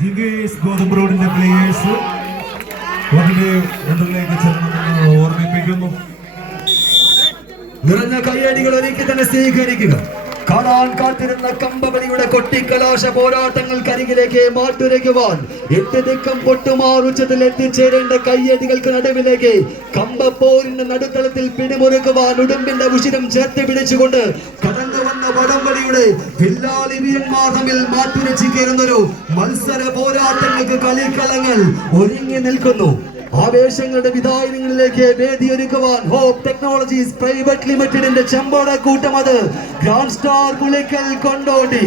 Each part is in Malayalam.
ജിഗേസ് ഗോതമ്പ് റോഡിന്റെ പ്ലേയേഴ്സ് അതിന്റെ മുന്നിലേക്ക് ചെല്ലണമെന്ന് ഓർമ്മിപ്പിക്കുന്നു. നിറഞ്ഞ കയ്യടികൾ ഒരുക്കി തന്നെ സ്വീകരിക്കുക. കാണാൻ കാത്തിരുന്ന കമ്പവലിയുടെ കൊട്ടിക്കലാശ പോരാട്ടങ്ങൾക്കരികിലേക്ക് മാറ്റുരയ്ക്കുവാൻ എട്ട് ദിക്കം പൊട്ടുമാറുച്ചതിൽ എത്തിച്ചേരേണ്ട കയ്യടികൾക്ക് നടുവിലേക്ക് കമ്പപ്പോരിന്റെ നടുത്തളത്തിൽ പിടിമുറുക്കുവാൻ ഉടുമ്പിന്റെ ഉശിരം ചേർത്ത് പിടിച്ചുകൊണ്ട് കടന്നു വന്ന വടംവലിയുടെ മാറ്റുരച്ച് കയറുന്നൊരു മത്സര പോരാട്ടങ്ങൾക്ക് കളിക്കളങ്ങൾ ഒരുങ്ങി നിൽക്കുന്നു. ആവേശങ്ങളുടെ വിധായനങ്ങളിലേക്ക് വേദിയൊരുക്കുവാൻ ഹോപ്പ് ടെക്നോളജീസ് പ്രൈവറ്റ് ലിമിറ്റഡിന്റെ ചെമ്പോട കൂട്ടം അത് ഗ്രാൻഡ് സ്റ്റാർ പുളിക്കൽ കൊണ്ടോടി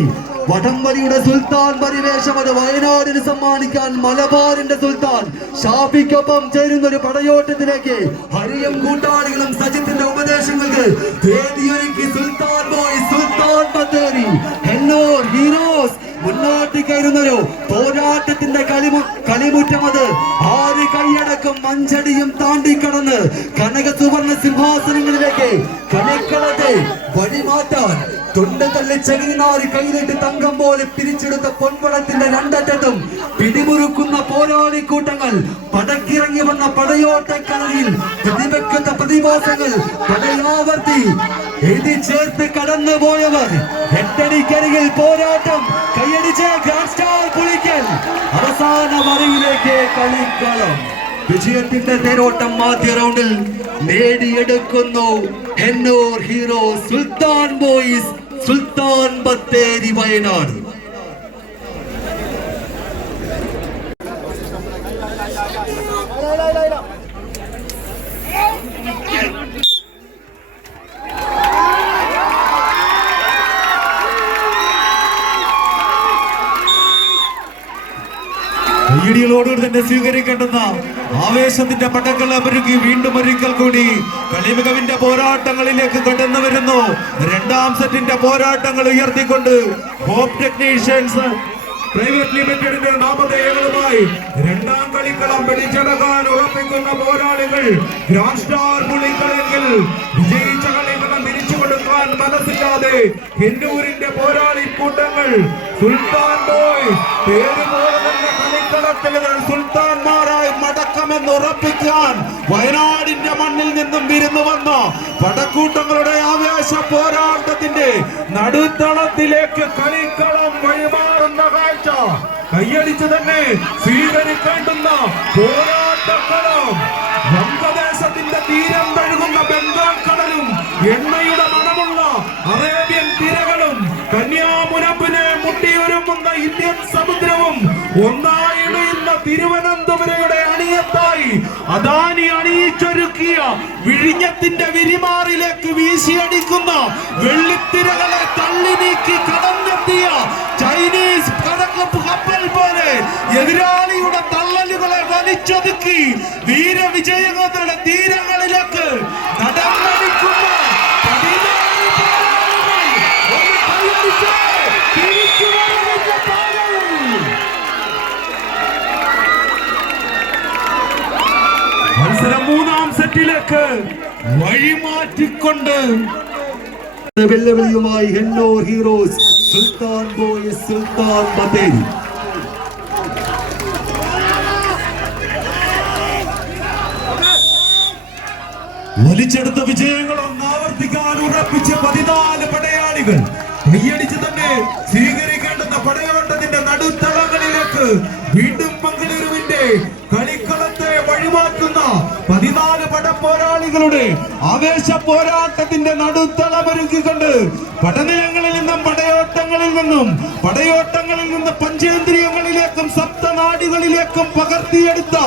വടംവലിയുടെ സുൽത്താൻ പരിവേഷം അത് വയനാടിന് സമ്മാനിക്കാൻ മലബാറിന്റെ സുൽത്താൻ. ഷാഫിക്കൊപ്പം ചേരുന്ന ഒരു പടയോട്ടത്തിലേക്ക് ഹരിയും കൂട്ടാളികളും സജിത്തിന്റെ ഉപദേശങ്ങൾക്ക് വേദിയൊരുക്കി സുൽത്താൻ ബോയ് സുൽത്താൻ ബത്തേരി ഹെന്നോർ ഹീറോസ് മുന്നോട്ട് കയറുന്നൊരു പോരാട്ടത്തിന്റെ കളിമു കളിമുറ്റം അത് ആര് താണ്ടി കടന്ന് കനക സുവർണ സിംഹാസനങ്ങളിലേക്ക് കളിക്കളത്തെ വഴിമാറ്റാൻ തൊണ്ട തള്ളി ചകിരിനാറി കൈയിലിട്ട് തങ്കം പോലെ പിരിച്ചെടുത്ത പൊൻപടത്തിന്റെ രണ്ടറ്റത്തും പിടിമുറുക്കുന്ന പോരാളി കൂട്ടങ്ങൾ പടക്കിറങ്ങി വന്ന പടയോട്ടക്കളയിൽ പ്രതിവെക്കുന്ന പ്രതിഭാസങ്ങൾ പടയാവർത്തി എഴുതി ചേർത്ത് കടന്നു പോയവർ എട്ടടിക്കരികിൽ പോരാട്ടം. കൈയടിച്ച് പുളിക്കൽ അവസാന വരയിലേക്ക് കളിക്കളം. വിജയത്തിന്റെ തേരോട്ടം ആദ്യ റൗണ്ടിൽ നേടിയെടുക്കുന്നു എന്നൂർ ഹീറോ സുൽത്താൻ ബോയ്സ് സുൽത്താൻ ബത്തേരി വയനാട്. കയ്യടികളോടുകൂടി തന്നെ സ്വീകരിക്കേണ്ടുന്ന ആവേശത്തിന്റെ പടക്കൾ അവരുക്കി വീണ്ടും ഒരിക്കൽ കൂടി കളിമികവിന്റെ പോരാട്ടങ്ങളിലേക്ക് കടന്നു വരുന്നു. രണ്ടാം സെറ്റിന്റെ പോരാട്ടങ്ങൾ ഉയർത്തിക്കൊണ്ട് ഹോപ്പ് ടെക്നീഷ്യൻസ് പ്രൈവറ്റ് ലിമിറ്റഡിന്റെ നാമധേയങ്ങളുമായി രണ്ടാം കളിക്കളം പിടിച്ചടക്കാൻ ഉറപ്പിക്കുന്ന പോരാളികൾ ഗ്രാൻഡ് സ്റ്റാർ പുളിക്കളെങ്കിൽ വിജയിച്ച കളിക്കളം തിരിച്ചു കൊടുക്കാൻ മനസ്സില്ലാതെ ഹിന്ദൂരിന്റെ പോരാളി കൂട്ടങ്ങൾ സുൽത്താൻ ബോയ് പേര് കളിക്കളത്തിൽ സുൽത്താൻമാരായി മടക്കമെന്ന് ഉറപ്പിക്കാൻ വയനാടിന്റെ മണ്ണിൽ നിന്നും വിരുന്നു വന്ന. പടക്കൂട്ടങ്ങളുടെ ആവേശ പോരാട്ടത്തിന്റെ നടുത്തളത്തിലേക്ക് കളിക്കളം വഴിമാറുന്ന കാഴ്ച കയ്യടിച്ച് തന്നെ സ്വീകരിക്കേണ്ടുന്ന പോരാട്ടക്കളം. വംഗദേശത്തിന്റെ തീരം തഴുകുന്ന ബംഗാൾ കടലും എണ്ണയുടെ മണമുള്ള അറേബ്യൻ തിരകളും കന്യാമുരപ്പിനെ മുട്ടിയൊരുങ്ങുന്ന ഇന്ത്യൻ സമുദ്രവും ഒന്നായിടയുന്ന തിരുവനന്തപുരയുടെ അണിയത്തായി അദാനി അണിയിച്ചൊരുക്കിയ വിഴിഞ്ഞത്തിന്റെ വിരിമാറിലേക്ക് വീശിയടിക്കുന്ന വെള്ളിത്തിരകളെ തള്ളി നീക്കി കടന്നെത്തിയ സെറ്റിലേക്ക് വഴിമാറ്റിക്കൊണ്ട് വെല്ലുവിളിയുമായി ഹെന്നോർ ഹീറോസ് സുൽത്താൻ ബോയ് സുൽത്താൻ ബത്തേരി വലിച്ചെടുത്ത വിജയങ്ങളൊന്ന് ആവർത്തിക്കാൻ ഉറപ്പിച്ച പതിനാല് പടയാളികൾ. കൈയടിച്ച് തന്നെ സ്വീകരിക്കേണ്ടുന്ന പടയോട്ടത്തിന്റെ നടുത്തളങ്ങളിലേക്ക് വീണ്ടും പതിനാല് പടപ്പോരാളികളുടെ ആവേശ പോരാട്ടത്തിന്റെ നടുത്തളമൊരുക്കിക്കൊണ്ട് പഠനങ്ങളിൽ നിന്നും പടയോട്ടങ്ങളിൽ നിന്നും പടയോട്ടങ്ങളിൽ നിന്ന് പഞ്ചേന്ദ്രിയങ്ങളിലേക്കും സപ്തനാടികളിലേക്കും പകർത്തിയെടുത്ത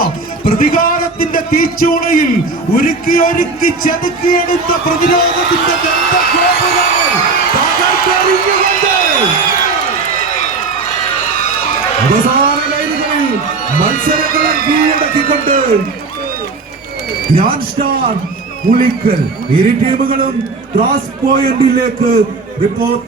പ്രതികാരത്തിന്റെ തീച്ചൂളയിൽ ഒരുക്കി ഒരുക്കി ചെതുക്കിയെടുത്ത പ്രതിരോധത്തിന്റെ മത്സരങ്ങളെ കീഴടക്കിക്കൊണ്ട് പുളിക്കൽ ഇരു ടീമുകളും ക്രോസ് പോയിന്റിലേക്ക് റിപ്പോർട്ട്